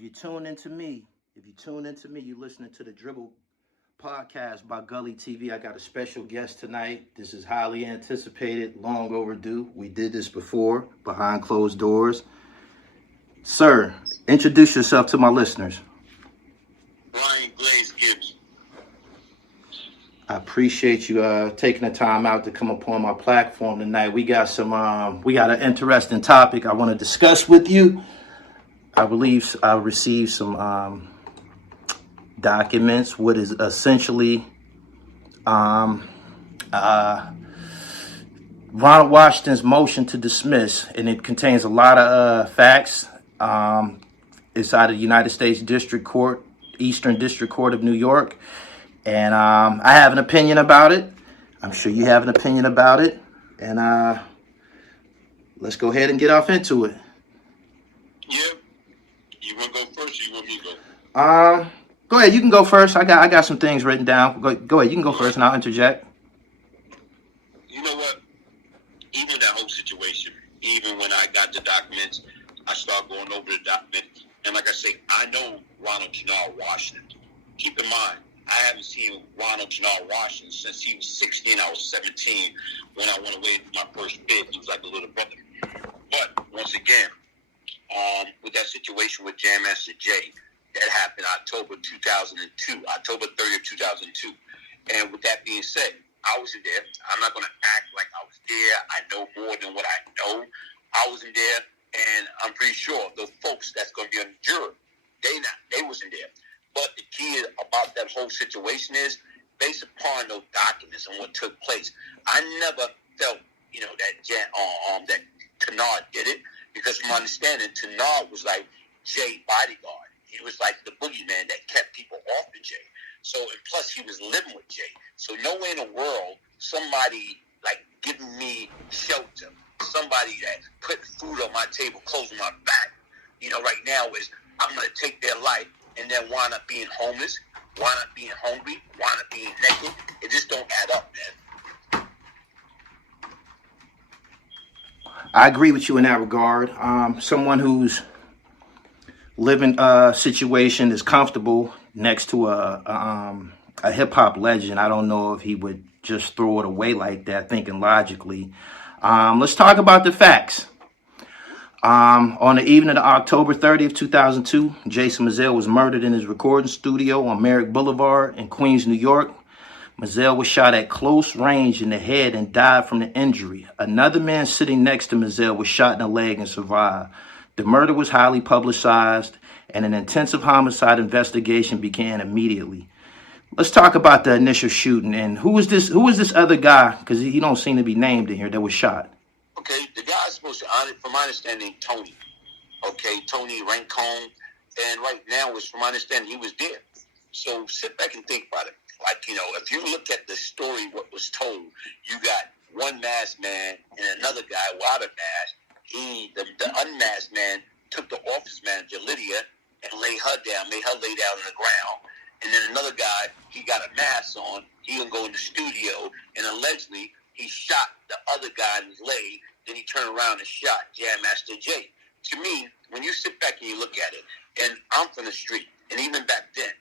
If you tune into me, you're listening to the Dribble podcast by Gully TV. I got a special guest tonight. This is highly anticipated, long overdue. We did this before, behind closed doors. Sir, introduce yourself to my listeners. Brian GLAZE Gibbs. I appreciate you taking the time out to come upon my platform tonight. We got an interesting topic I want to discuss with you. I believe I received some documents, what is essentially Ronald Washington's motion to dismiss, and it contains a lot of facts. It's out of the United States District Court, Eastern District Court of New York, and I have an opinion about it. I'm sure you have an opinion about it, and let's go ahead and get off into it. Yeah. You want to go first or you want me to go? Go ahead. You can go first. I got some things written down. Go ahead. You can go first, and I'll interject. You know what? Even that whole situation, even when I got the documents, I started going over the documents. And like I say, I know Ronald Washington. Keep in mind, I haven't seen Ronald Washington since he was 16. I was 17 when I went away for my first bid. He was like a little brother. But once again, with that situation with Jam Master Jay, that happened October 2002, October 30th, 2002. And with that being said, I wasn't there. I'm not going to act like I was there. I know more than what I know. I wasn't there, and I'm pretty sure the folks that's going to be on the jury, they wasn't there. But the key about that whole situation is, based upon those documents and what took place, I never felt, that Kennard did it, because from my understanding, Kennard was like Jay bodyguard. He was like the boogeyman that kept people off of Jay. So, and plus he was living with Jay. So no way in the world somebody like giving me shelter, somebody that put food on my table, clothes on my back, right now is I'm going to take their life and then wind up being homeless, wind up being hungry, wind up being naked. It just don't add up, man. I agree with you in that regard. Someone who's living situation is comfortable next to a hip hop legend. I don't know if he would just throw it away like that, thinking logically. Let's talk about the facts. On the evening of October 30th, 2002, Jason Mizell was murdered in his recording studio on Merrick Boulevard in Queens, New York. Mizell was shot at close range in the head and died from the injury. Another man sitting next to Mizell was shot in the leg and survived. The murder was highly publicized, and an intensive homicide investigation began immediately. Let's talk about the initial shooting and who was this other guy, because he don't seem to be named in here, that was shot. Okay, the guy is supposed to, from my understanding, Tony. Okay, Tony Rancone, and right now, from my understanding, he was there. So sit back and think about it. Like, if you look at the story, what was told, you got one masked man and another guy without a mask. The unmasked man took the office manager, Lydia, and made her lay down on the ground. And then another guy, he got a mask on. He gonna go in the studio, and allegedly he shot the other guy in his leg. Then he turned around and shot Jam Master Jay. To me, when you sit back and you look at it, and I'm from the street, and even back then,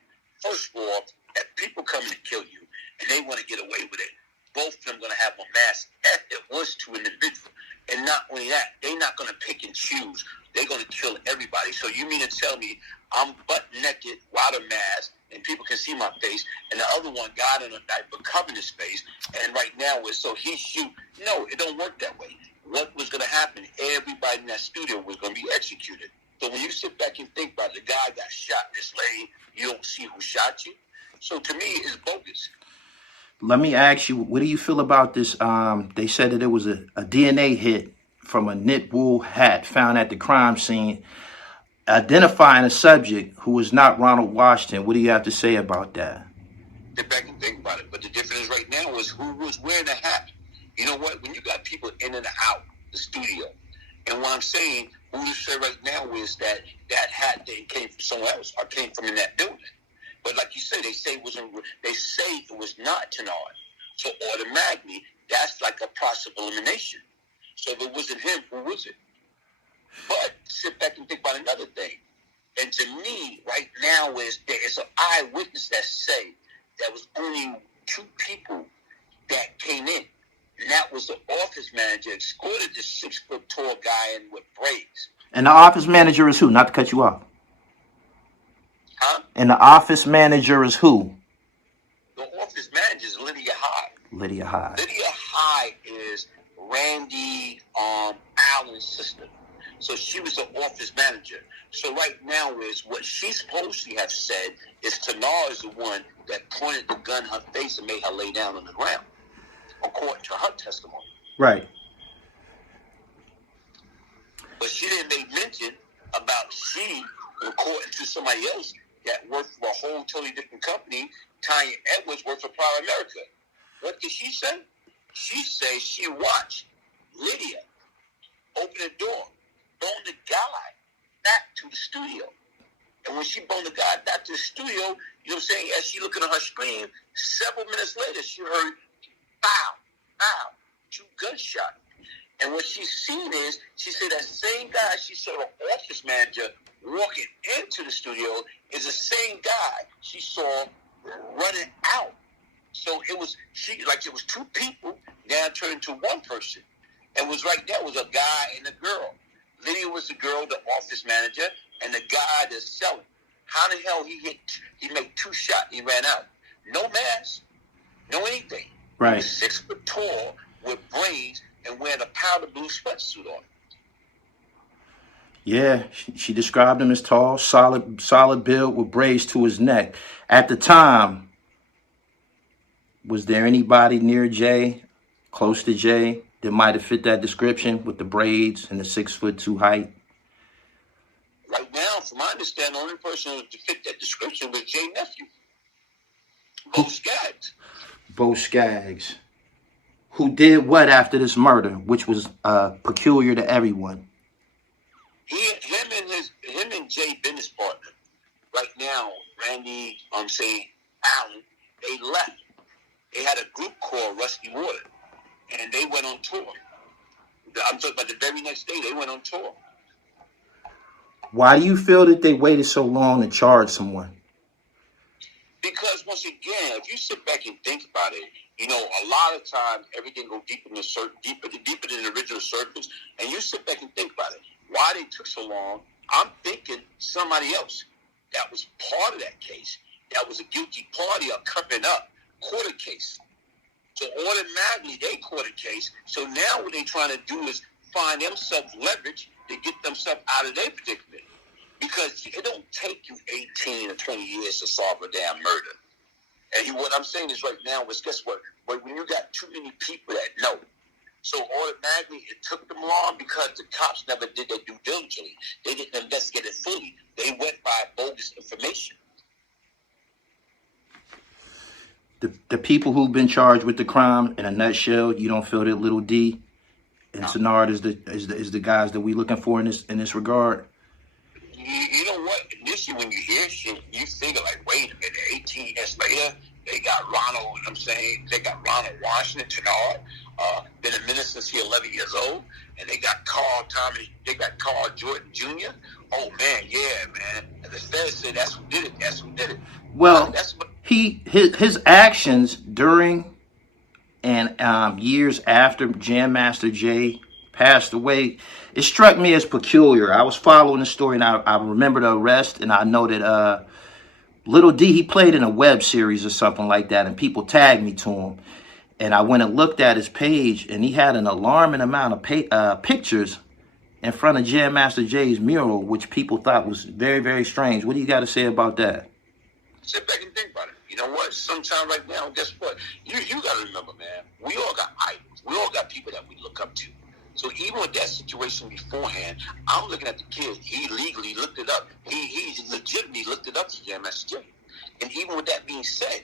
first of all, if people come in to kill you and they want to get away with it, both of them going to have a mask if it was to an individual. And not only that, they're not going to pick and choose. They're going to kill everybody. So you mean to tell me I'm butt naked without a mask and people can see my face, and the other one got in a diaper covering his face, and right now so he shoot? No, it don't work that way. What was going to happen? Everybody in that studio was going to be executed. So when you sit back and think about it, the guy got shot this lane, you don't see who shot you. So to me, it's bogus. Let me ask you, what do you feel about this? They said that it was a DNA hit from a knit wool hat found at the crime scene, identifying a subject who was not Ronald Washington. What do you have to say about that? Sit back and think about it. But the difference right now is who was wearing the hat. You know what? When you got people in and out the studio, and what I'm saying, who you say right now is that hat came from somewhere else or came from in that building. But like you say, they say it was not Kennard. So automatically, that's like a possible elimination. So if it wasn't him, who was it? But sit back and think about another thing. And to me, right now, there is an eyewitness that say there was only 2 people that came in. And that was the office manager escorted the 6-foot tall guy in with braids. And the office manager is who? Not to cut you off. Huh? And the office manager is who? The office manager is Lydia Hyde. Lydia Hyde. Lydia Hyde is Randy Allen's sister. So she was the office manager. So right now is what she supposedly have said is THRU is the one that pointed the gun in her face and made her lay down on the ground, according to her testimony. Right. But she didn't make mention about she, according to somebody else that worked for a whole totally different company, Tanya Edwards worked for Prime America. What did she say? She said she watched Lydia open the door, bone the guy back to the studio. And when she boned the guy back to the studio, you know what I'm saying, as she looking at her screen, several minutes later, she heard, pow, pow, 2 gunshots. And what she's seen is, she said that same guy she saw the office manager walking into the studio is the same guy she saw running out. So it was 2 people now turned into 1 person. And was right there was a guy and a girl. Lydia was the girl, the office manager, and the guy that's selling. How the hell he made 2 shots, he ran out. No mask, no anything. Right. He was 6 foot tall with braids and wearing a powder blue sweatsuit on. Yeah, she described him as tall, solid build with braids to his neck. At the time, was there anybody near Jay, close to Jay, that might have fit that description with the braids and the 6'2" height? Right now, from my understanding, the only person who fit that description was Jay's nephew, Bo Skaggs. Bo Skaggs. Who did what after this murder, which was peculiar to everyone? Him and Jay business partner. Right now, Randy, Allen, they left. They had a group called Rusty Water, and they went on tour. I'm talking about the very next day, they went on tour. Why do you feel that they waited so long to charge someone? Because once again, if you sit back and think about it, you know, a lot of times everything goes deeper than the original surface, and you sit back and think about it. Why they took so long? I'm thinking somebody else that was part of that case, that was a guilty party of covering up, caught a case. So automatically they caught a case. So now what they're trying to do is find themselves leverage to get themselves out of their predicament. Because it don't take you 18 or 20 years to solve a damn murder. And what I'm saying is right now is, guess what? When you got too many people that know, so automatically it took them long because the cops never did their due diligence. They didn't investigate it fully. They went by bogus information. The people who've been charged with the crime, in a nutshell, you don't feel that Little D and Tenard is the guys that we looking for in this regard? You know what? Initially, when you hear shit, you figure like, wait a minute, 18 years later, they got Ronald, I'm saying, they got Ronald Washington, Tenard, been a minister since he 11 years old, and they got Carl Jordan Jr. Oh, man, yeah, man. And the feds said that's who did it. Well, his actions during and years after Jam Master Jay passed away, it struck me as peculiar. I was following the story, and I remember the arrest, and I know that Little D, he played in a web series or something like that, and people tagged me to him. And I went and looked at his page, and he had an alarming amount of pictures in front of Jam Master Jay's mural, which people thought was very, very strange. What do you got to say about that? Sit back and think about it. You know what? Sometime right now, guess what? You got to remember, man, we all got idols. We all got people that we look up to. So even with that situation beforehand, I'm looking at the kid. He legally looked it up. He legitimately looked it up to Jam Master Jay. And even with that being said,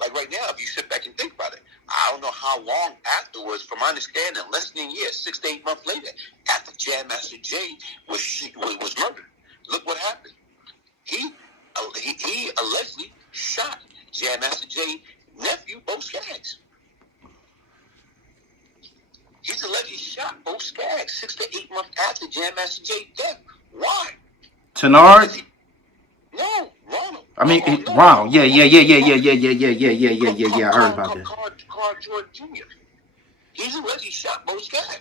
like right now, if you sit back and think about it, I don't know how long afterwards, from my understanding, less than a year, 6 to 8 months later, after Jam Master Jay was murdered, look what happened. He allegedly shot Jam Master Jay's nephew, Bo Skaggs. He's allegedly shot Bo Skaggs 6 to 8 months after Jam Master Jay's death. Why? Tenard? I mean, No, Ronald. Yeah. I heard about that. Carl Jordan Jr. He's already shot most guys.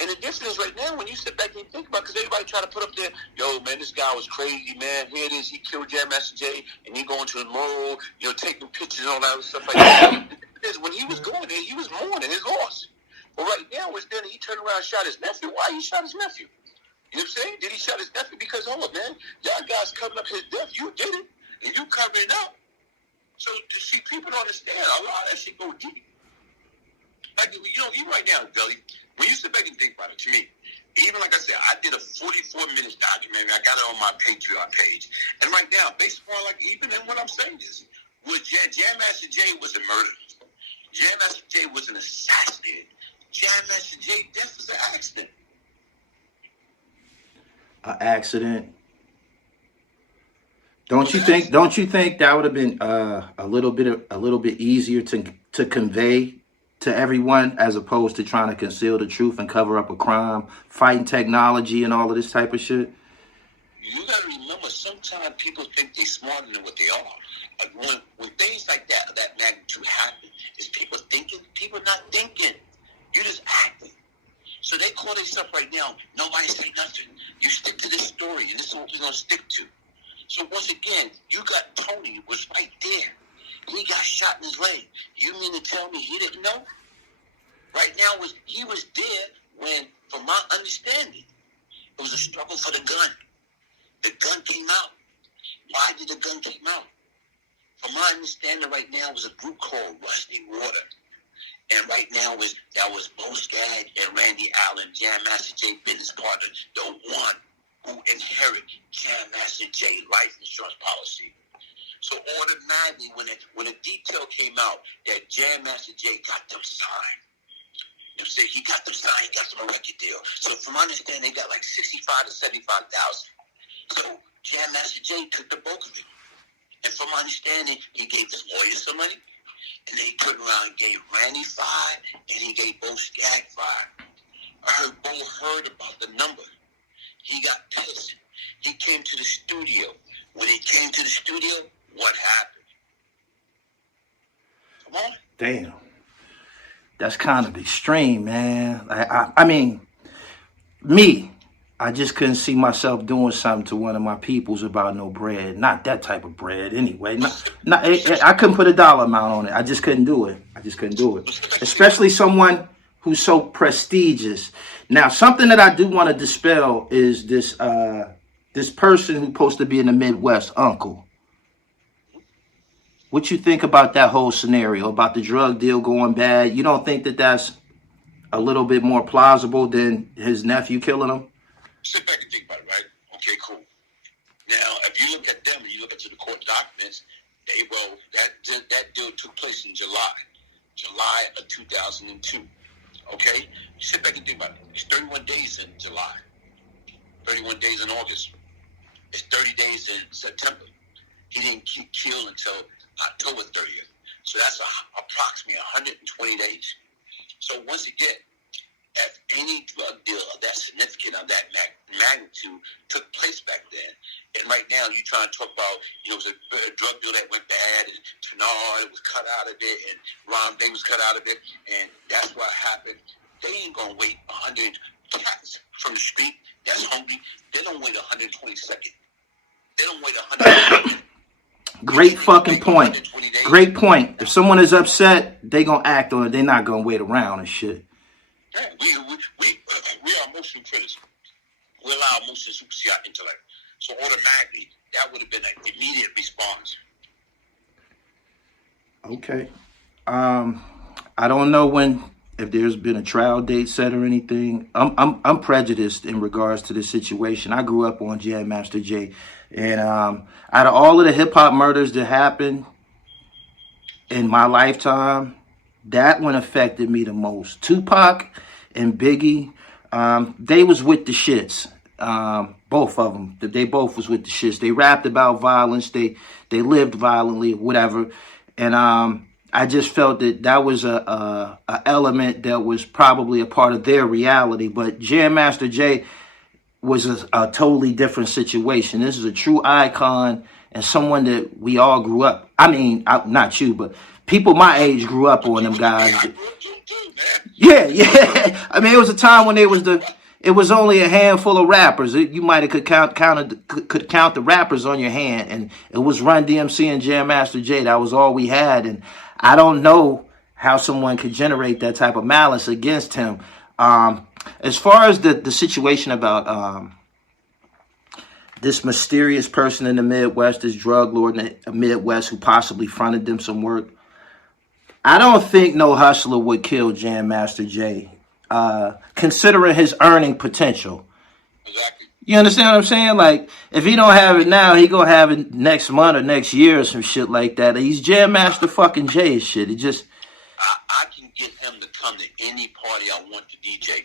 And the difference is right now when you sit back and think about, because everybody try to put up there, yo, man, this guy was crazy, man. Here it is, he killed Jam Master Jay, and he going to the memorial, taking pictures and all that other stuff like that. When he was going there, he was mourning his loss. But right now, it's then he turned around and shot his nephew. Why he shot his nephew? You know what I'm saying? Did he shot his nephew because, man, y'all guys covering up his death. You did it, and you covering it up. So, see, people don't understand. A lot of that shit go deep. Like, even right now, Gully, when you sit back and think about it, to me, even like I said, I did a 44-minute documentary. I got it on my Patreon page. And right now, based upon, even in what I'm saying is, Jam Master Jay was a murderer. Jam Master Jay was an assassinated. Jam Master Jay death was an accident. An accident. Don't you think that would have been a little bit easier to convey to everyone, as opposed to trying to conceal the truth and cover up a crime, fighting technology and all of this type of shit? You gotta remember, sometimes people think they're smarter than what they are. When things like that magnitude happen, is people thinking? People not thinking. You just acting. So they call themselves right now, nobody say nothing. You stick to this story, and this is what we're gonna stick to. So once again, you got Tony was right there. He got shot in his leg. You mean to tell me he didn't know? Right now, he was there when, from my understanding, it was a struggle for the gun. The gun came out. Why did the gun came out? From my understanding right now, it was a group called Rusty Water. And right now, that was Bo Skaggs and Randy Allen, Jam Master Jay business partner, the one who inherited Jam Master Jay life insurance policy. So automatically, when a detail came out that Jam Master Jay got them signed, he got them signed, he got them a record deal. So from my understanding, they got like 65 to 75,000. So Jam Master Jay took the bulk of it. And from my understanding, he gave his lawyer some money, and then he turned around and gave Randy 5, and he gave Bo Skaggs 5. I heard Bo heard about the number. He got pissed. He came to the studio. When he came to the studio, what happened? Come on. Damn. That's kind of extreme, man. I mean, I just couldn't see myself doing something to one of my peoples about no bread. Not that type of bread, anyway. I couldn't put a dollar amount on it. I just couldn't do it. Especially someone who's so prestigious. Now, something that I do want to dispel is this person who's supposed to be in the Midwest, Uncle. What you think about that whole scenario, about the drug deal going bad? You don't think that that's a little bit more plausible than his nephew killing him? Sit back and think about it, right? Okay, cool. Now, if you look at them and you look into the court documents, that deal took place in July of 2002. Okay? Sit back and think about it. It's 31 days in July, 31 days in August. It's 30 days in September. He didn't get killed until October 30th. So that's approximately 120 days. So once again, if any drug deal of that significant, of that magnitude took place back then, and right now you're trying to talk about, it was a drug deal that went bad, and Tenard was cut out of it, and Ron Day was cut out of it, and that's what happened. They ain't going to wait 100 cats from the street that's hungry. They don't wait 120 seconds. They don't wait 100 seconds. Great fucking point. Great point. If someone is upset, they gonna act on it. They're not gonna wait around and shit. Yeah, we are emotional critics. We allow emotions to supersede our intellect. So automatically, that would have been an immediate response. Okay. I don't know if there's been a trial date set or anything. I'm prejudiced in regards to this situation. I grew up on Jam Master Jay. And out of all of the hip-hop murders that happened in my lifetime, that one affected me the most. Tupac and Biggie, they was with the shits. Both of them. They both was with the shits. They rapped about violence. They lived violently, whatever. And I just felt that was a element that was probably a part of their reality. But Jam Master Jay, was a totally different situation. This is a true icon and someone that we all grew up. I mean, not you, but people my age grew up on them guys. Yeah, yeah. I mean, it was a time when it was only a handful of rappers. You might have could count the rappers on your hand, and it was Run DMC and Jam Master Jay. That was all we had, and I don't know how someone could generate that type of malice against him. As far as the situation about this mysterious person in the Midwest, this drug lord in the Midwest who possibly fronted them some work, I don't think no hustler would kill Jam Master Jay, considering his earning potential. Exactly. You understand what I'm saying? Like, if he don't have it now, he gonna have it next month or next year or some shit like that. He's Jam Master fucking Jay shit. It just... I can get him to come to any party I want to DJ.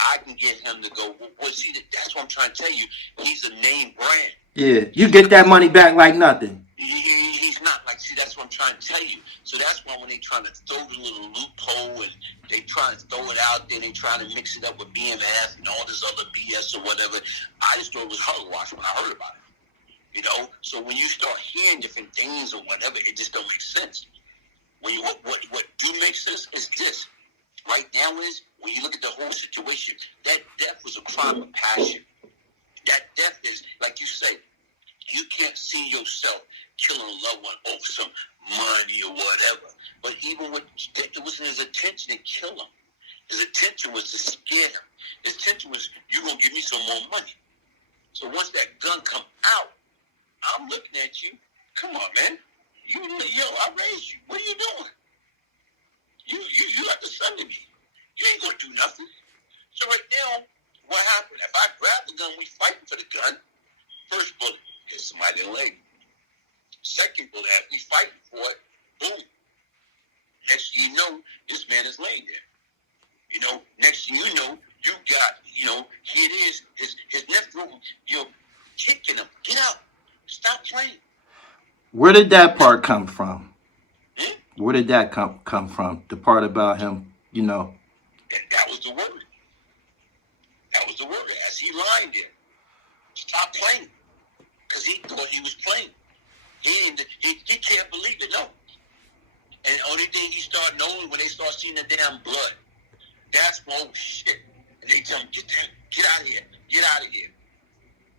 I can get him to go. Well, see, that's what I'm trying to tell you. He's a name brand. Yeah, you get that money back like nothing. He's not like. See, that's what I'm trying to tell you. So that's why when they trying to throw the little loophole and they trying to throw it out there, they trying to mix it up with BMF and all this other BS or whatever. I just thought it was hogwash when I heard about it. You know. So when you start hearing different things or whatever, it just don't make sense. What do make sense is this. Right now is, when you look at the whole situation, that death was a crime of passion. That death is, like you say, you can't see yourself killing a loved one over some money or whatever. But even with, it wasn't his intention to kill him. His intention was to scare him. His intention was, you're going to give me some more money. So once that gun come out, I'm looking at you, come on, man. Yo, I raised you. What are you doing? You like the son to me. You ain't gonna do nothing. So right now, what happened? If I grab the gun, we fighting for the gun. First bullet hits somebody in the leg. Second bullet, as we fighting for it, boom. Next thing you know, this man is laying there. You know, next thing you know, you got, here it is, his nephew, kicking him. Get out. Stop playing. Where did that part come from? Where did that come from? The part about him, That was the word. That was the word. As he lying there, stop playing, because he thought he was playing. He can't believe it. No. And the only thing he started knowing when they start seeing the damn blood, that's oh shit. And they tell him, get out of here, get out of here.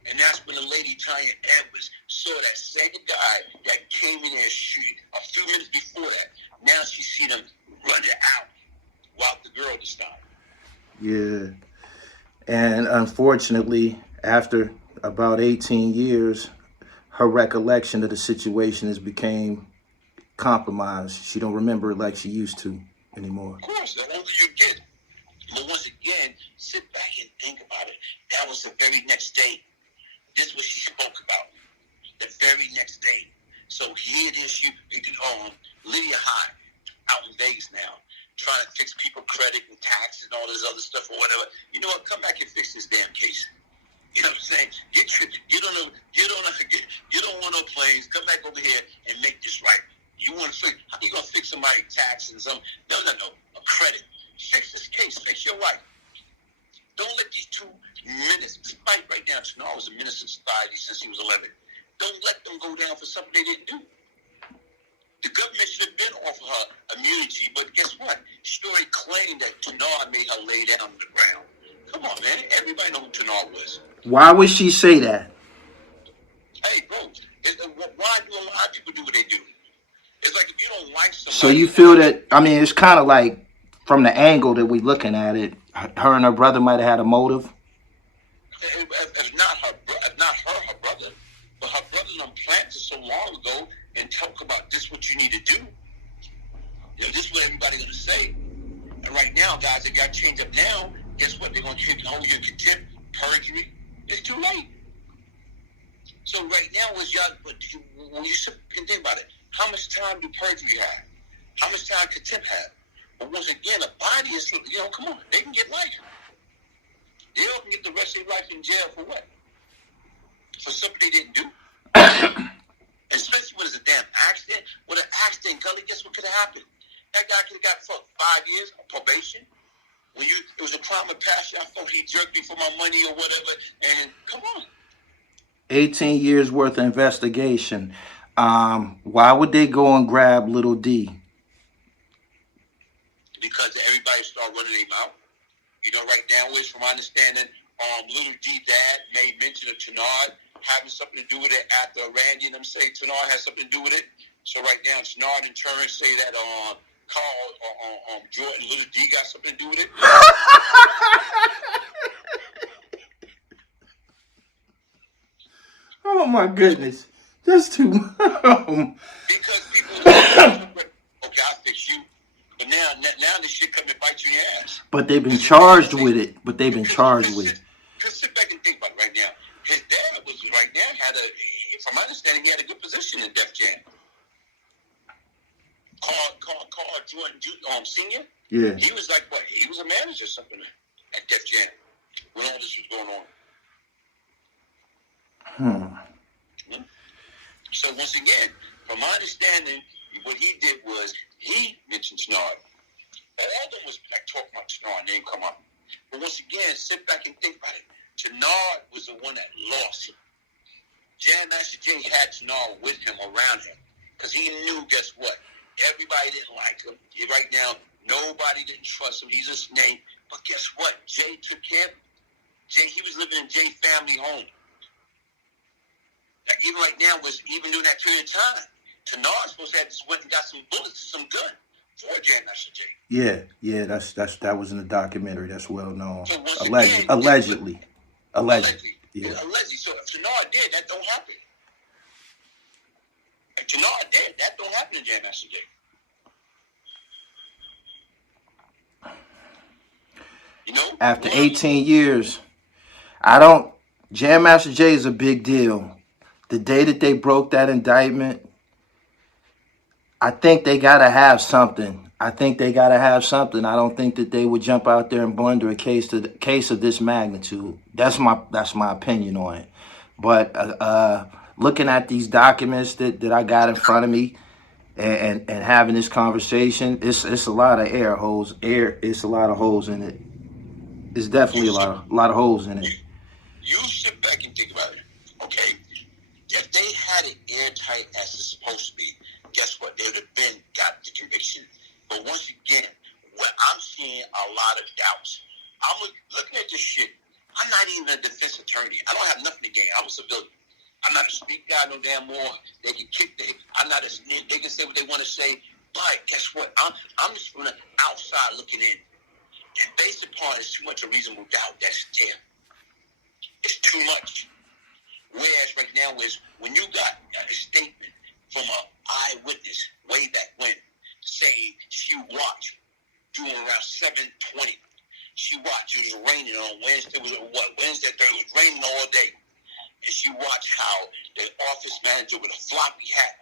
And that's when the lady Tanya Edwards saw that same guy that came in there shooting a few minutes before that. Now she see them run it out while the girl just died. Yeah. And unfortunately, after about 18 years, her recollection of the situation has became compromised. She don't remember it like she used to anymore. Of course, the older you get. But once again, sit back and think about it. That was the very next day. This is what she spoke about the very next day. So here it is, Lydia High out in Vegas now, trying to fix people credit and tax and all this other stuff or whatever. You know what? Come back and fix this damn case. You know what I'm saying? Get on one of those planes. Come back over here and make this right. You want to fix? How you gonna fix somebody's tax and some? No. A credit. Fix this case. Fix your wife. Don't let these two ministers, despite right now, THRU was a minister in society since he was 11. Don't let them go down for something they didn't do. The government should have been offering her immunity, but guess what? She already claimed that THRU made her lay down on the ground. Come on, man. Everybody knows who THRU was. Why would she say that? Hey, bro, why do a lot of people do what they do? It's like if you don't like somebody... So you feel that, it's kind of like, from the angle that we're looking at it, her and her brother might have had a motive? If not her brother, but her brother done planted so long ago and talk about this what you need to do. This is what everybody's going to say. And right now, guys, if y'all change up now, guess what? They're going to hold you in contempt, perjury. It's too late. So right now, when you sit and think about it, how much time do perjury have? How much time contempt have? But once again, a body is, come on, they can get life. They can get the rest of their life in jail for what? For something they didn't do. Especially when it's a damn accident. With an accident, Gully, guess what could have happened? That guy could have got 5 years of probation. it was a crime of passion. I thought he jerked me for my money or whatever. And come on. 18 years worth of investigation. Why would they go and grab Little D? Because everybody started running their mouth. You know, right now, is from my understanding, Little D dad made mention of Tenard having something to do with it after Randy and them say Tenard has something to do with it. So right now, Tenard in turn say that Carl Jordan, Little D got something to do with it. Oh my goodness, that's too much. Because people say, okay, I'll fix you. But now this shit come and bite you in the ass. But they've been charged with it. Because sit back and think about it right now. His dad was right now from my understanding, he had a good position in Def Jam. Carl Jordan Senior. Yeah. He was like what? He was a manager or something at Def Jam when all this was going on. So once again, from my understanding, what he did was he mentioned Tenard. All of them was like talking about Tenard, name come up. But once again, sit back and think about it. Tenard was the one that lost him. Jam Master Jay had Tenard with him, around him, because he knew, guess what? Everybody didn't like him. Right now, nobody didn't trust him. He's a snake. But guess what? Jay took care of him. Jay, he was living in Jay family home. Like even right now, even during that period of time, Tenard supposed to have just went and got some bullets, some gun for Jam Master Jay. Yeah, that was in the documentary. That's well known. So Allegedly. Yeah. Allegedly. So if Tenard did, that don't happen. If Tenard did, that don't happen to Jam Master Jay. You know? After 18 years, Jam Master Jay is a big deal. The day that they broke that indictment, I think they got to have something. I don't think that they would jump out there and blunder a case of this magnitude. That's my opinion on it. But looking at these documents that I got in front of me and having this conversation, it's a lot of it's a lot of holes in it. It's definitely a lot of holes in it. You sit back and think about it, okay? If they had it airtight as it's supposed to be, guess what? They would have got the conviction. But once again, what I'm seeing a lot of doubts. I'm looking at this shit. I'm not even a defense attorney. I don't have nothing to gain. I'm a civilian. I'm not a speak guy no damn more. They can I'm not a snitch. They can say what they want to say. But guess what? I'm just from the outside looking in. And based upon it's too much a reasonable doubt, that's there. It's too much. Whereas right now is when you got a statement from an eyewitness way back when, saying she watched doing around 7:20. She watched it was raining on Wednesday. Wednesday, Thursday, it was raining all day. And she watched how the office manager with a floppy hat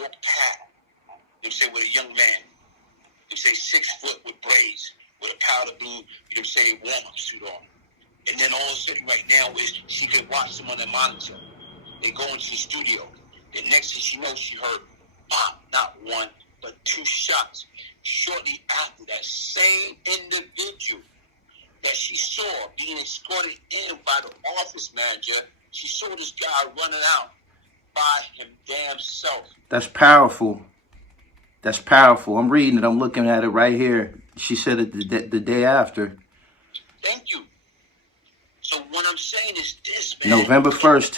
walked past. They say with a young man. They say 6 foot with braids, with a powder blue, warm-up suit on. And then all of a sudden right now is she could watch them on the monitor. They go into the studio. The next thing she knows, she heard pop, not one, but 2 shots. Shortly after, that same individual that she saw being escorted in by the office manager, she saw this guy running out by him damn self. That's powerful. I'm reading it. I'm looking at it right here. She said it the day after. Thank you. So what I'm saying is this, man. November 1st,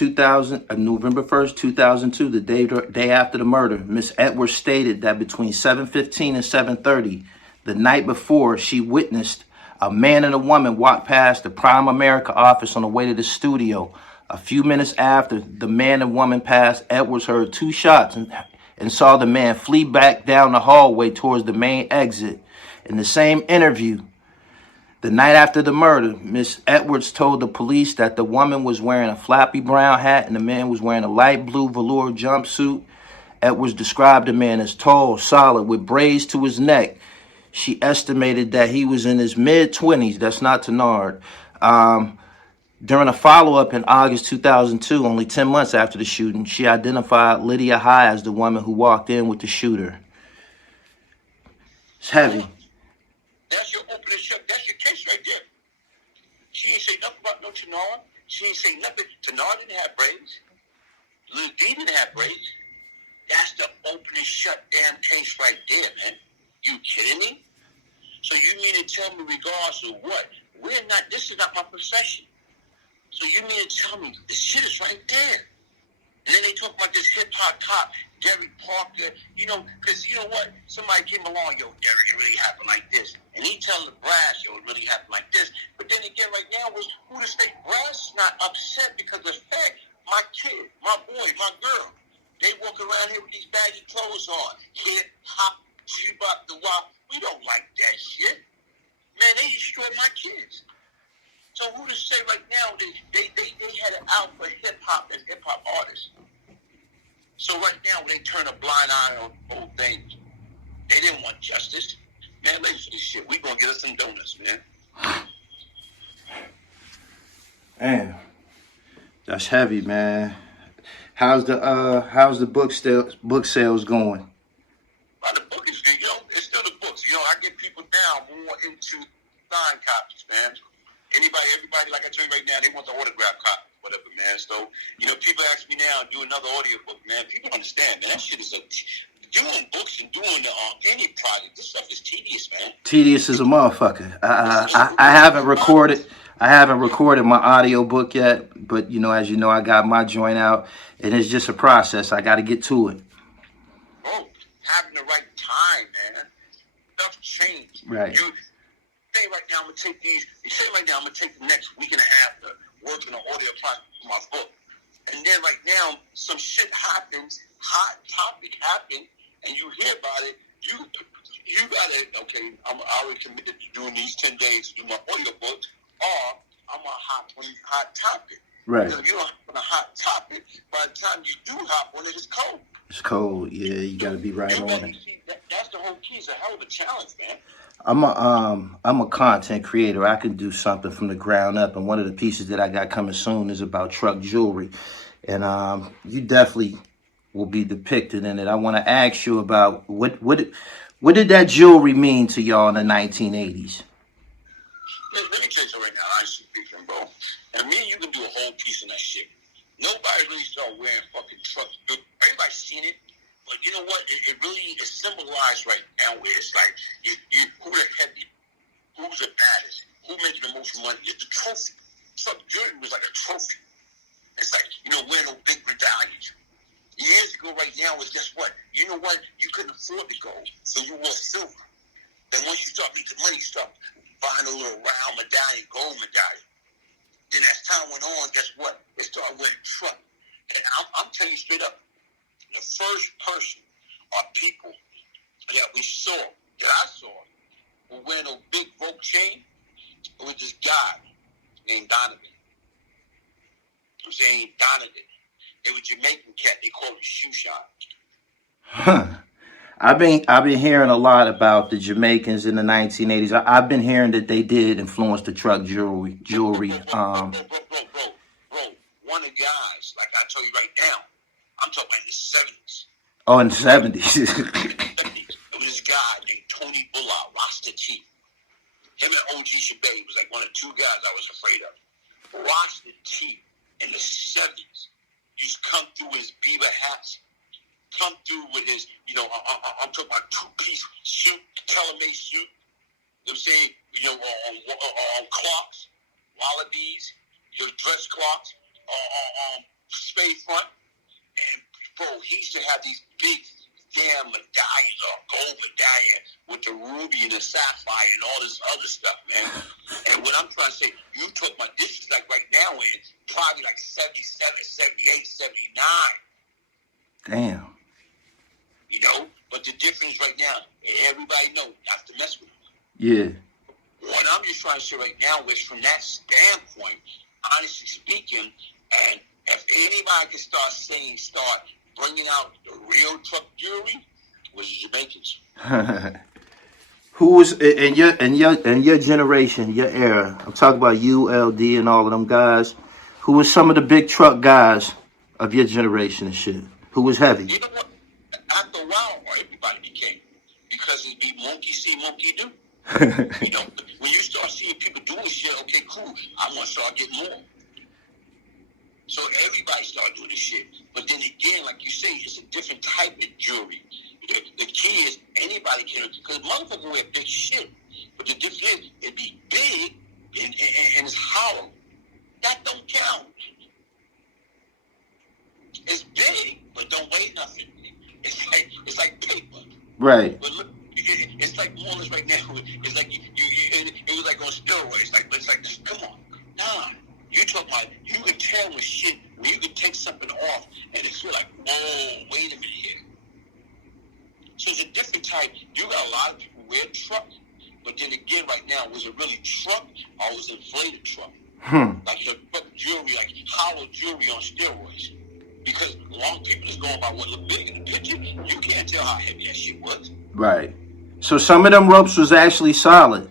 2002, the day after the murder, Miss Edwards stated that between 7:15 and 7:30, the night before, she witnessed a man and a woman walk past the Prime America office on the way to the studio. A few minutes after the man and woman passed, Edwards heard 2 shots and saw the man flee back down the hallway towards the main exit. In the same interview, the night after the murder, Miss Edwards told the police that the woman was wearing a flappy brown hat and the man was wearing a light blue velour jumpsuit. Edwards described the man as tall, solid, with braids to his neck. She estimated that he was in his mid-20s. That's not Tenard. During a follow-up in August 2002, only 10 months after the shooting, she identified Lydia High as the woman who walked in with the shooter. It's heavy. That's your opening ship. That's your case Tanara. She ain't say nothing. Tanara didn't have braids. Lil D didn't have braids. That's the open and shut damn case right there, man. You kidding me? So you mean to tell me, regardless of what, this is not my profession. So you mean to tell me the shit is right there? And then they talk about this hip-hop cop, Derek Parker, because you know what? Somebody came along, yo, Derek, it really happened like this. And he tells the brass, yo, it really happened like this. But then again, right now, who to say brass is not upset because of the fact my kid, my boy, my girl, they walk around here with these baggy clothes on. Hip, hop, bebop, the wop. We don't like that shit. Man, they destroyed my kids. So who to say right now they had it out for hip-hop and hip-hop artists. So right now they turn a blind eye on old things. They didn't want justice. Man, ladies, this shit, we gonna get us some donuts, man. Damn. That's heavy, man. How's the book sales going? Well, the book is, it's still the books. I get people down more into signed copies, man. Everybody, like I tell you right now, they want the autograph copy, whatever, man. So, people ask me now, do another audio book, man. People understand, man. That shit is doing books and doing any project. This stuff is tedious, man. Tedious as a motherfucker. I haven't recorded. I haven't recorded my audio book yet, but as you know, I got my joint out, and it's just a process. I got to get to it. Bro, having the right time, man. Stuff changed. Right. You say right now, I'm gonna take the next week and a half to work on an audio project for my book, and then right now, some shit happens, hot topic happens, and you hear about it. You gotta I'm already committed to doing these 10 days to do my audio book. Or I'm on hot topic. Right. You don't hop on a hot topic. By the time you do hop on it, it's cold. It's cold. Yeah, you got to be right on it. That's the whole key. It's a hell of a challenge, man. I'm a content creator. I can do something from the ground up, and one of the pieces that I got coming soon is about truck jewelry, and you definitely will be depicted in it. I want to ask you about what did that jewelry mean to y'all in the 1980s? Let me tell you something right now, honestly speaking, bro. And me and you can do a whole piece on that shit. Nobody really started wearing fucking trucks. Everybody's seen it, but you know what? It really is symbolized right now where it's like, who the heavy, who's the baddest, who makes the most money. It's the trophy. Truck jewelry was like a trophy. It's like, wearing those big medallions. Years ago right now was guess what? You know what? You couldn't afford the gold, so you wore silver. Then once you start making money, you start buying a little round medallion, gold medallion. Then as time went on, guess what? They started wearing truck. And I'm telling you straight up, the first person or people that we saw, that I saw, were wearing a big rope chain, it was this guy named Donovan. I'm saying Donovan. They were Jamaican cat. They called him Shoe Shine. Huh. I've been hearing a lot about the Jamaicans in the 1980s. I've been hearing that they did influence the truck jewelry. Bro. One of the guys, like I tell you right now, I'm talking about in the 70s. Oh, in the 70s. It was this guy named Tony Bullard, Rasta T. Him and OG Shabay was like one of two guys I was afraid of. Rasta T in the 70s used to come through with his beaver hats. Come through with his, I'm talking about two-piece suit, tailor-made suit. You know what I'm saying? On clocks, wallabies, your dress clocks, spade front. And, bro, he used to have these big damn medallions or gold medallion with the ruby and the sapphire and all this other stuff, man. And what I'm trying to say, you talk about this is like right now in probably like 77, 78, 79. Damn. But the difference right now, everybody knows not to mess with them. Yeah. What I'm just trying to say right now is from that standpoint, honestly speaking, and if anybody can start bringing out the real truck jewelry, was the Jamaicans. Who was in your generation, your era? I'm talking about ULD and all of them guys. Who was some of the big truck guys of your generation and shit? Who was heavy? You know what? After a while, everybody became, because it'd be monkey see, monkey do. When you start seeing people doing shit, okay, cool. I want to start getting more. So everybody started doing this shit. But then again, like you say, it's a different type of jewelry. The key is anybody can, because motherfuckers wear big shit. But the difference is, it be big and it's hollow. That don't count. It's big, but don't weigh nothing. It's like paper. Right. But look, it's like more or less right now. It's like it was like on steroids. It's like come on, nah. You talking about you can tell with shit when you can take something off and it feel like, whoa, wait a minute here. So it's a different type. You got a lot of people wear truck, but then again, right now, was it really truck or was it inflated truck? Like the truck jewelry, like hollow jewelry on steroids. Because a lot of people is going by what look big in the picture. You can't tell how heavy that shit was. Right. So some of them ropes was actually solid.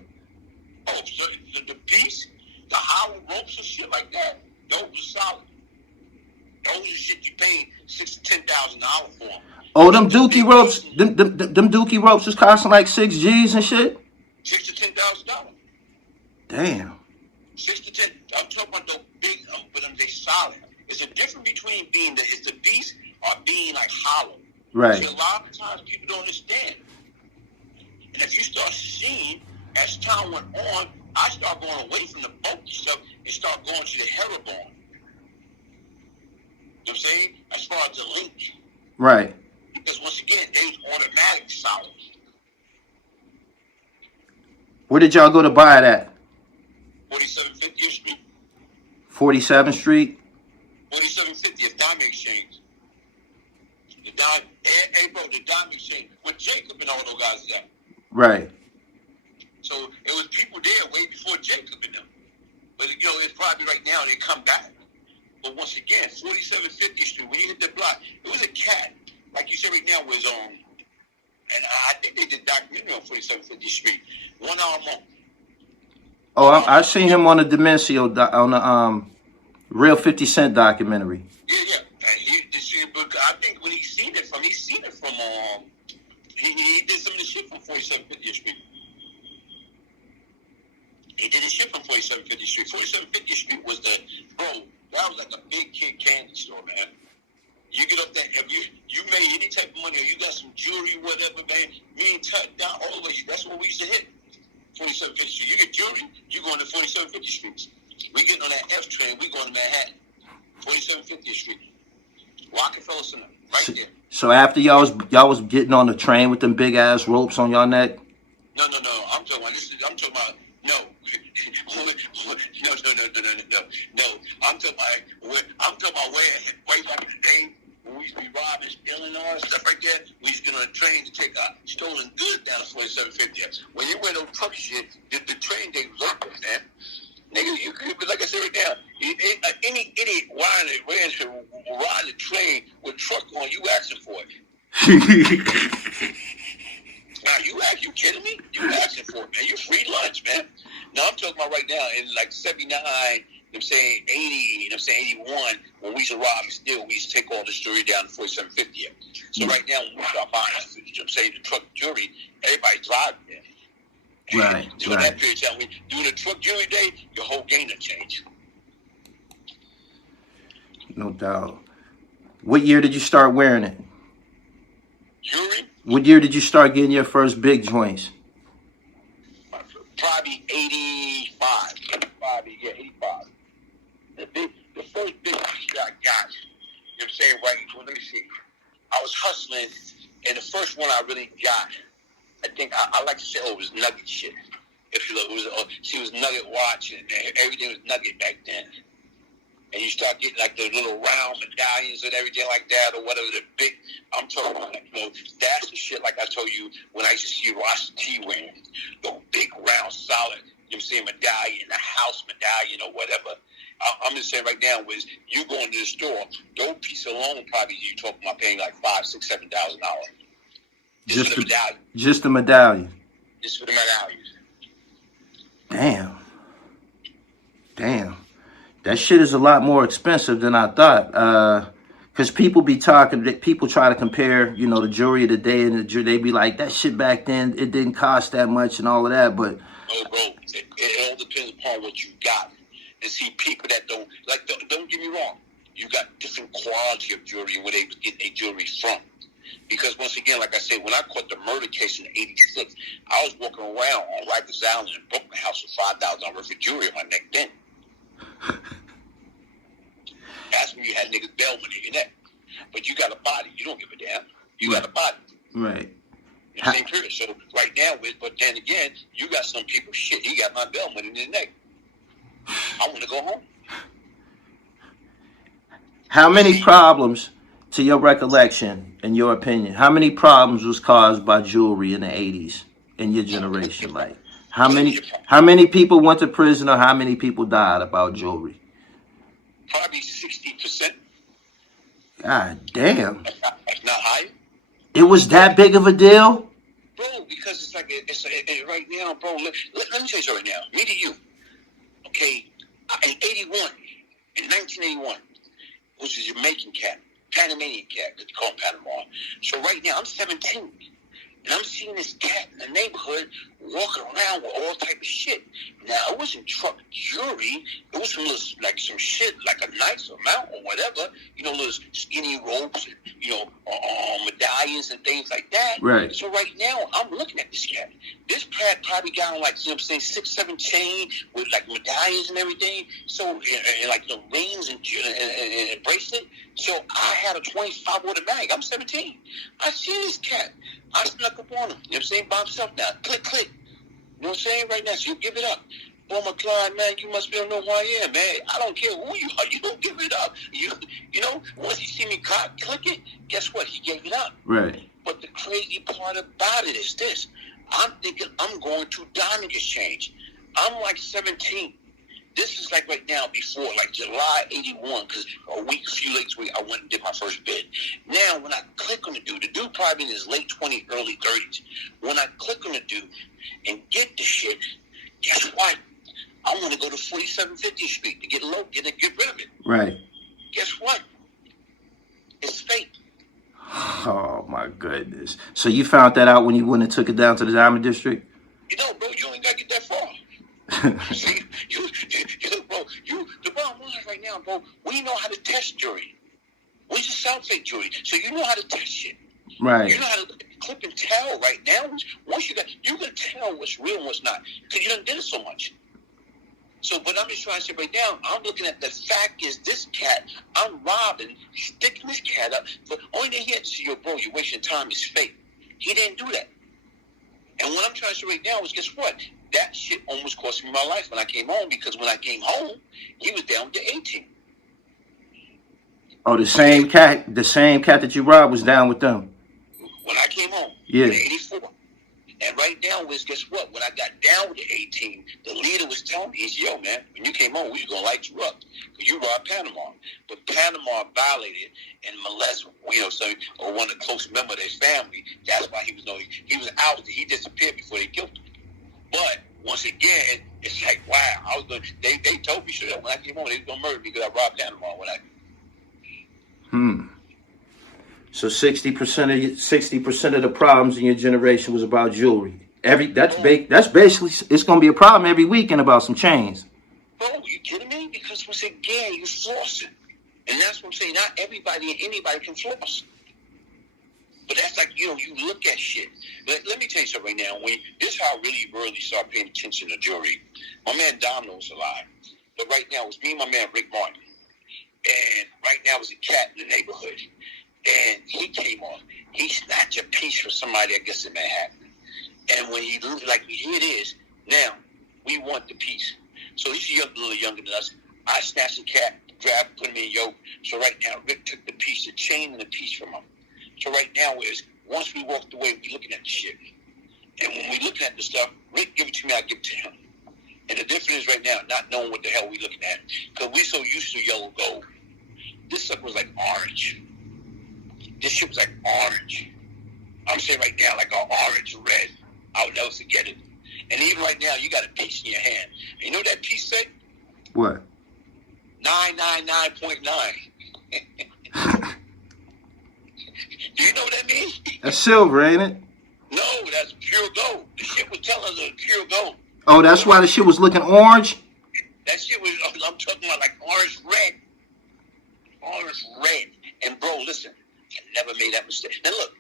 Oh, so the piece, the hollow ropes and shit like that, those were solid. Those are shit you pay $6,000 to $10,000 for. Oh, them dookie ropes, them dookie ropes was costing like 6 G's and shit. $6,000 to $10,000. Damn. 6 to 10. I'm talking about those big, but they solid. It's a difference between being the beast or being like hollow. Right. See, a lot of times people don't understand. And if you start seeing, as time went on, I start going away from the bulky stuff and start going to the herringbone. You know what I'm saying? As far as the link. Right. Because once again, they automatic solid. Where did y'all go to buy it at? 4750th Street. 47th Street? 4750th Diamond Exchange. Hey, bro, the Diamond Exchange. With Jacob and all those guys is at. Right. So it was people there way before Jacob and them. But, you know, it's probably right now they come back. But once again, 4750th Street, when you hit the block, it was a cat. Like you said right now, was on, and I think they did a documentary on 4750th Street. 1 hour more. Oh, I seen him on the Demencio, on the Real 50 Cent documentary. Yeah. And I think when he seen it from, he did some of the shit from 4750th Street. He did his shit from 4750th Street. 4750th Street was that was like a big kid candy store, man. You get up there, if you made any type of money or you got some jewelry, whatever, man, me and Tut down all the way. That's what we used to hit. 4750th Street. You get jewelry, you going to 4750th Street. We getting on that F train, we going to Manhattan. 4750th Street. Rockefeller Center, right there. So after y'all was getting on the train with them big ass ropes on y'all neck? No. I'm talking about no. No. I'm talking about way back in the day when we used to be robbing, stealing, all that stuff like that. We used to get on a train to take stolen goods down to 4750th. When you went on truck shit, the train day was open, man. Nigga, you could, like I said right now, any idiot riding the train with truck on, you asking for it. Now, you kidding me? You asking for it, man. You free lunch, man. Now, I'm talking about right now in like 79, I'm saying 80, I'm saying 81, when we used to rob and steal, we used to take all the jewelry down to 4750th. So right now, when we start buying, I'm saying the truck jewelry, everybody driving there. Right. During that period of time, doing a truck jewelry day, your whole game will change. No doubt. What year did you start wearing it? Jewelry? What year did you start getting your first big joints? Probably 85. 85. The first big that I got, you know what I'm saying, right? Well, let me see. I was hustling, and the first one I really got, I think I like to say, it was Nugget shit. If you look, she was Nugget watching, and everything was Nugget back then. And you start getting like the little round medallions and everything like that, or whatever, the big, I'm talking about, that's the shit like I told you when I used to see Rasta T wearing, the big round solid, you know what I'm saying, medallion, the house medallion or whatever. I'm just saying right now, was you going to the store, those pieces alone probably you talking about paying like $5,000, $6,000, $7,000. Just for the medallion. Just the medallion. Just for the medallions. Damn. That shit is a lot more expensive than I thought. Because people try to compare, the jewelry of the day, and they be like, that shit back then, it didn't cost that much and all of that, but... No, bro, it all depends upon what you got. And see, people that don't get me wrong, you got different quality of jewelry and where they was getting their jewelry from. Because once again, like I said, when I caught the murder case in '86, I was walking around on Rikers Island and broke my house with $5,000 worth of jewelry on my neck then. That's when you had niggas bail money in your neck. But you got a body. You don't give a damn. You got a body. Right. In the same period. So right now, but then again, you got some people, shit, he got my bail money in his neck. I want to go home. How many problems, to your recollection, in your opinion, how many problems was caused by jewelry in the 80s in your generation? Like, how many people went to prison or how many people died about jewelry? Probably 60%. God damn. That's not high. It was that big of a deal? Bro, because it's like, right now, bro, let me tell you something right now. Me to you. Okay, in 1981, which is a Jamaican cat, Panamanian cat, that they call him Panama. So right now, I'm 17, and I'm seeing this cat in the neighborhood walking around with all type of shit. Now, it wasn't truck jewelry. It was some little, like some shit, like a knife or mount or whatever. You know, little skinny ropes, and, you know, medallions and things like that. Right. So right now, I'm looking at this cat. This cat probably got on like, you know what I'm saying, 6, 7 chain with like medallions and everything. So, and like the rings and a bracelet. So I had a 25 automatic. I'm 17. I see this cat. I snuck up on him. You know what I'm saying? By himself now. Click, click. You know what I'm saying? Right now. So you give it up. Oh my God, man, you must be don't know who I am, man. I don't care who you are. You don't give it up. You know, once he see me click it, guess what? He gave it up. Right. But the crazy part about it is this. I'm thinking I'm going to diamond exchange. I'm like 17. This is like right now before, like July 81, because a few weeks I went and did my first bid. Now, when I click on the dude probably in his late 20s, early 30s. When I click on the dude and get the shit, guess what? I want to go to 4750th Street to get rid of it. Right. Guess what? It's fake. Oh, my goodness. So you found that out when you went and took it down to the Diamond District? You know, bro, you ain't got to get that far. See, bro, the bottom line right now, bro, we know how to test jewelry. We just sell fake jewelry. So you know how to test shit. Right. You know how to clip and tell right now. Once you can tell what's real and what's not. Because you done did it so much. So, but I'm just trying to say right now, I'm looking at the fact is this cat, I'm robbing, sticking this cat up. But only thing he had to say, yo, bro, you're wasting time, it's fake. He didn't do that. And what I'm trying to say right now is, guess what? That shit almost cost me my life when I came home, because when I came home, he was down to 18. Oh, the same cat that you robbed was down with them. When I came home, yeah, in 84. And right now was, guess what? When I got down to 18, the leader was telling me, he's, yo, man, when you came home, we was going to light you up. Because you robbed Panama. But Panama violated and molested, or one of the close members of their family. That's why he was out. He disappeared before they killed him. But once again, it's like, wow, they told me that when I came home, they was going to murder me because I robbed Panama when I... So 60% of the problems in your generation was about jewelry. That's basically, it's gonna be a problem every weekend about some chains. Bro, you kidding me? Because once again, you flossing, and that's what I'm saying. Not everybody and anybody can floss. But that's like, you look at shit. Let me tell you something right now. This is how I really started paying attention to jewelry. My man Domino's alive, but right now it's me and my man Rick Martin, and right now it's a cat in the neighborhood. And he came on. He snatched a piece from somebody, I guess, in Manhattan. And when he like, here it is. Now, we want the piece. So he's a little younger than us. I snatched the cat, grabbed, put him in a yoke. So right now, Rick took the piece, the chain and the piece from him. So right now is, once we walked away, we looking at the shit. And when we looking at the stuff, Rick give it to me, I give it to him. And the difference is right now, not knowing what the hell we looking at. Because we so used to yellow gold. This stuff was like orange. This shit was like orange. I'm saying right now, like an orange red. I'll never forget it. And even right now, you got a piece in your hand. And you know what that piece said? What? 999.9. Do you know what that means? That's silver, ain't it? No, that's pure gold. The shit was telling us it was pure gold. Oh, that's why the shit was looking orange? That shit was, I'm talking about like orange red. made that mistake. Now look,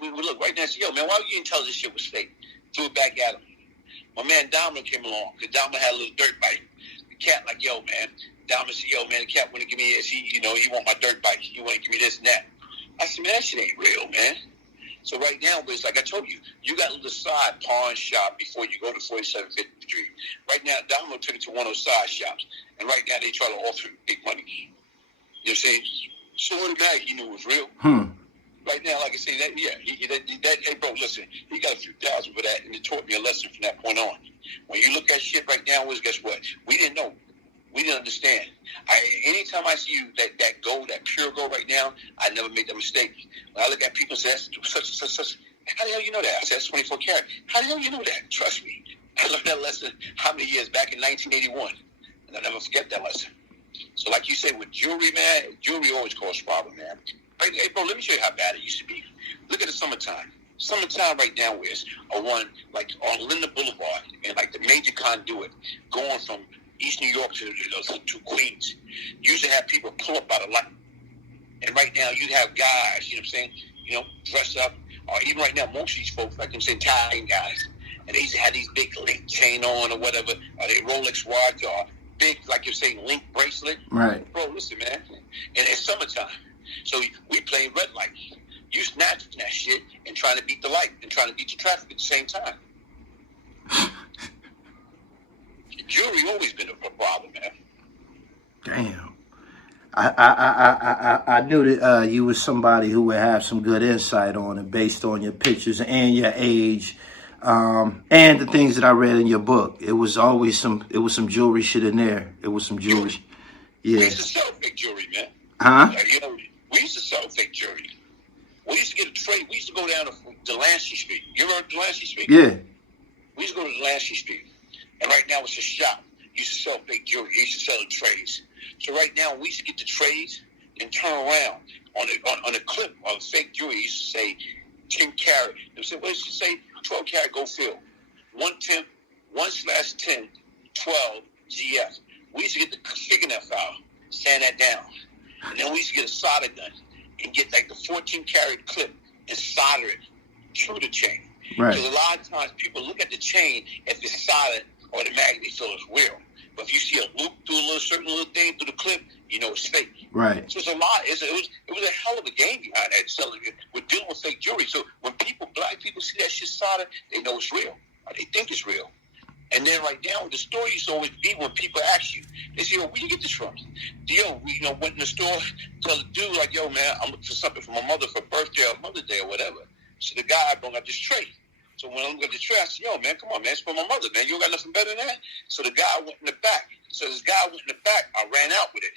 we look right now and say, yo, man, why you didn't tell us this shit was fake? Threw it back at him. My man Domino came along, because Domino had a little dirt bike. The cat like, yo, man. Domino said, yo, man, the cat want to give me this. He want my dirt bike. He want to give me this and that. I said, man, that shit ain't real, man. So right now, it's like I told you, you got to decide pawn shop before you go to 4750th Street. Right now, Domino took it to one of those side shops, and right now they try to offer him big money. You know what I'm saying? So what the bag he knew was real. Right now, like I say, hey, bro, listen, he got a few thousand for that, and it taught me a lesson from that point on. When you look at shit right now, guess what? We didn't know. We didn't understand. Anytime I see you, that gold, that pure gold right now, I never make that mistake. When I look at people and say, that's such, how the hell you know that? I said, that's 24 karat. How the hell you know that? Trust me. I learned that lesson how many years back in 1981, and I'll never forget that lesson. So like you say, with jewelry, man, jewelry always causes problem, man. Hey, bro, let me show you how bad it used to be. Look at the summertime. Summertime right now is a one, like on Linda Boulevard and like the major conduit going from East New York to Queens. You used to have people pull up by the light. And right now you have guys, you know what I'm saying, dress up. Or even right now, most of these folks, like I'm saying, Italian guys, and they used to have these big link chain on or whatever, or they Rolex watch or big, like you're saying, link bracelet. Right. Bro, listen, man. And it's summertime. So we playing red light. You snatching that shit and trying to beat the light and trying to beat the traffic at the same time. Jewelry always been a problem, man. Damn. I knew that you was somebody who would have some good insight on it based on your pictures and your age, and the things that I read in your book. It was always some jewelry shit in there. It was some jewelry. Yeah. We used to sell fake jewelry, man. Huh? We used to sell fake jewelry. We used to get a trade. We used to go down to Delancey Street. You ever heard of Delancey Street? Yeah. We used to go to Delancey Street. And right now it's a shop. We used to sell fake jewelry. We used to sell the trays. So right now we used to get the trays and turn around on a clip of fake jewelry. We used to say 10 carat. They said, what does it say? 12 carat go fill. 1/10, 1/10, 12 GF. We used to get the fingernail file, sand that down. And then we used to get a solder gun and get like the 14 karat clip and solder it through the chain. Right. Because a lot of times people look at the chain, if it's solid, automatically they feel it's real. But if you see a loop through a certain little thing through the clip, you know it's fake. Right. So it's a lot. It was a hell of a game behind that selling it. We're dealing with fake jewelry. So when black people see that shit solid, they know it's real. Or they think it's real. And then right now, the story used to always be when people ask you, they say, yo, where you get this from? We went in the store, tell the dude, like, yo, man, I'm looking for something for my mother for birthday or Mother's Day or whatever. So the guy brought out this tray. So when I'm going to the tray, I said, yo, man, come on, man, it's for my mother, man. You got nothing better than that? So the guy went in the back. So this guy went in the back. I ran out with it.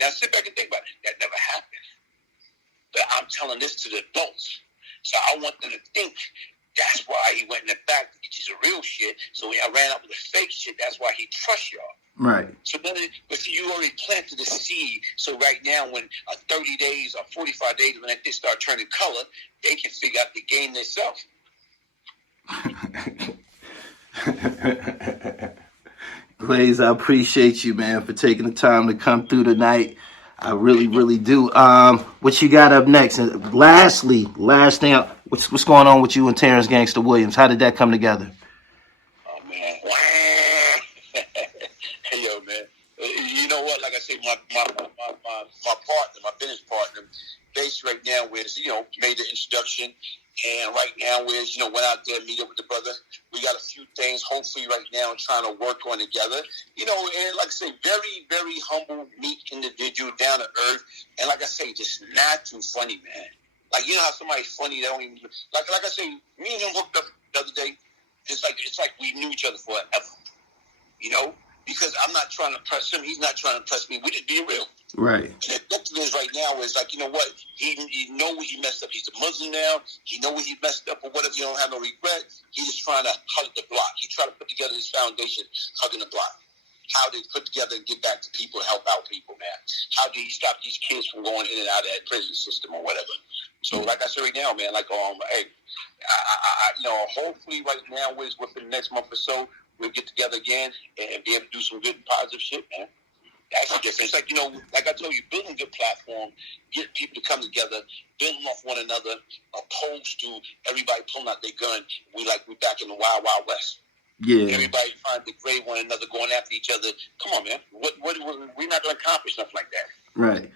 Now sit back and think about it. That never happened. But I'm telling this to the adults. So I want them to think that's why he went in the back to get you the real shit. So when I ran out with the fake shit, that's why he trusts y'all. Right. So then, but see, you already planted the seed. So right now, when 30 days or 45 days, when they start turning color, they can figure out the game themselves. Glaze, I appreciate you, man, for taking the time to come through tonight. I really, really do. What you got up next? And lastly, last thing, what's going on with you and Terrence Gangsta Williams? How did that come together? Oh man, hey yo, man. You know what? Like I say, my partner, my business partner, base right now is made the introduction. And right now is, went out there, meet up with the brother. We got a few things, hopefully right now, trying to work on together. And like I say, very, very humble, meek individual, down to earth. And like I say, just not too funny, man. Like, how somebody's funny, they don't even, like I say, me and him hooked up the other day. It's like we knew each other forever, because I'm not trying to impress him. He's not trying to impress me. We just being real. Right. And the objective is right now is like, you know what? He know what he messed up. He's a Muslim now. He know what he messed up or whatever. You don't have no regret. He's just trying to hug the block. He tried to put together his foundation, hugging the block. How did he put together and get back to people and help out people, man? How did he stop these kids from going in and out of that prison system or whatever? So, like I said right now, man, like, hey, hopefully right now within the next month or so, we'll get together again and be able to do some good and positive shit, man. That's the difference. Like, like I told you, building a good platform, get people to come together, building off one another, opposed to everybody pulling out their gun. We're back in the Wild Wild West. Yeah. Everybody trying to degrade one another, going after each other. Come on, man. We're not going to accomplish stuff like that. Right.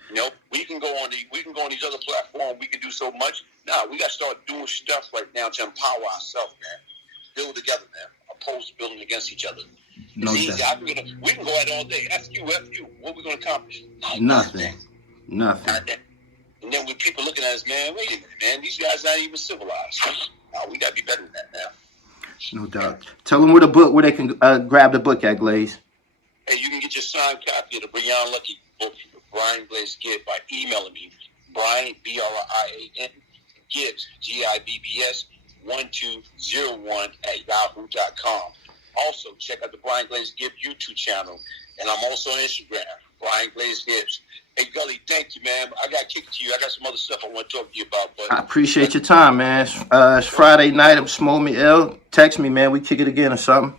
We can go on these other platforms. We can do so much. Now we got to start doing stuff right now to empower ourselves, man. Build together, man. Opposed to building against each other. No it's doubt. easy. We can go at it all day. F you. What are we going to accomplish? Nothing. And then with people looking at us, man, wait a minute, man. These guys not even civilized. We got to be better than that now. No doubt. Tell them where they can grab the book at, Glaze. Hey, you can get your signed copy of the Brian Lucky book, Brian GLAZE Gibbs, by emailing me, Brian, BRIAN, Gibbs, GIBBS, 1201 at yahoo.com. Also, check out the Brian GLAZE Gibbs YouTube channel, and I'm also on Instagram, Brian GLAZE Gibbs. Hey, Gully, thank you, man. I got to kick it to you. I got some other stuff I want to talk to you about. But I appreciate your time, man. It's Friday night. I'm smoking me ill. Text me, man. We kick it again or something.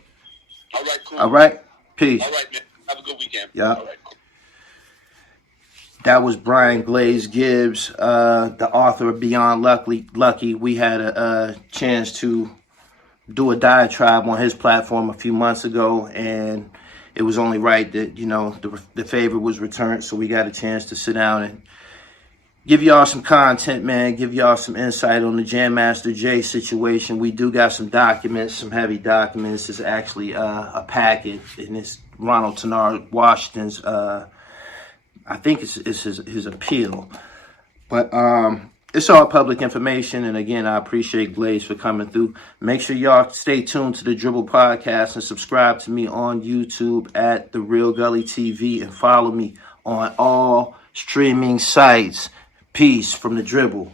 All right, cool. All right? Peace. All right, man. Have a good weekend. Yeah. All right, cool. That was Brian GLAZE Gibbs, the author of Beyond Lucky. We had a chance to do a diatribe on his platform a few months ago, and it was only right that, the favor was returned, so we got a chance to sit down and give y'all some content, man, give y'all some insight on the Jam Master Jay situation. We do got some documents, some heavy documents. It's actually a packet, and it's Ronald Tannard Washington's, I think it's his appeal. But it's all public information, and again, I appreciate Glaze for coming through. Make sure y'all stay tuned to the Dribble podcast and subscribe to me on YouTube at The Real Gully TV, and follow me on all streaming sites. Peace from the Dribble.